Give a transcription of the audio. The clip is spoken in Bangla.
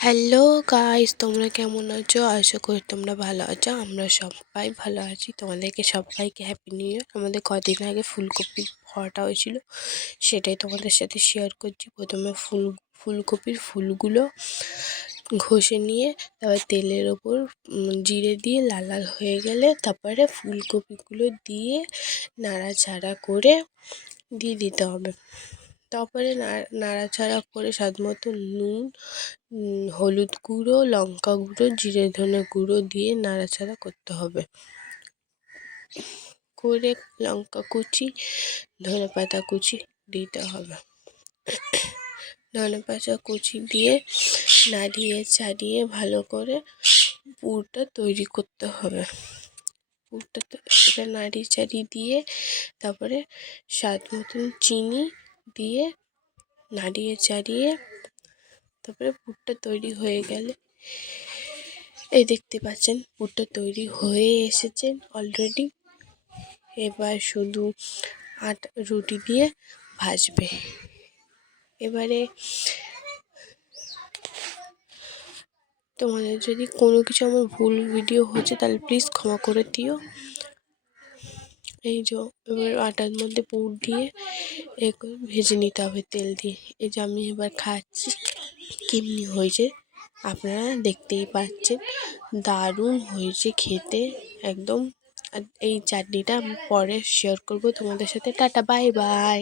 হ্যালো গাইস, তোমরা কেমন আছো? আশা করি তোমরা ভালো আছো। আমরা সবাই ভালো আছি। তোমাদেরকে সবাইকে হ্যাপি নিউ ইয়ার। আমাদের কদিন আগে ফুলকপির ভর্তা হয়েছিল, সেটাই তোমাদের সাথে শেয়ার করছি। প্রথমে ফুলকপির ফুলগুলো ঘষে নিয়ে তারপর তেলের ওপর জিরে দিয়ে লাল লাল হয়ে গেলে তারপরে ফুলকপিগুলো দিয়ে নাড়াচাড়া করে দিয়ে দিতে হবে। তারপরে নাড়াচাড়া করে স্বাদ মতো নুন, হলুদ গুঁড়ো, লঙ্কা গুঁড়ো, জিরে ধনে গুঁড়ো দিয়ে নাড়াচাড়া করতে হবে। করে লঙ্কা কুচি, ধনেপাতা কুচি দিতে হবে। ধনেপাতা কুচি দিয়ে নাড়িয়ে চাড়িয়ে ভালো করে পুরটা তৈরি করতে হবে। পুরটা নাড়িয়ে চাড়িয়ে দিয়ে তারপরে স্বাদ মতন চিনি দিয়ে নাড়িয়ে চাড়িয়ে তারপরে পুরটা তৈরি হয়ে গেলে এই দেখতে পাচ্ছেন পুরটা তৈরি হয়ে এসেছে অলরেডি। এবার শুধু রুটি দিয়ে ভাজবে। এবারে তোমাদের যদি কোনো কিছু আমার ভুল ভিডিও হচ্ছে তাহলে প্লিজ ক্ষমা করে দিও। এই যে এবার আটার মধ্যে পুর দিয়ে ভেজে নিতে হবে তেল দিয়ে। এই যে আমি এবার খাচ্ছি, কেমনি হয়েছে আপনারা দেখতেই পাচ্ছেন। দারুণ হয়েছে খেতে একদম। আর এই চাটনিটা আমি পরে শেয়ার করবো তোমাদের সাথে। Tata, bye bye.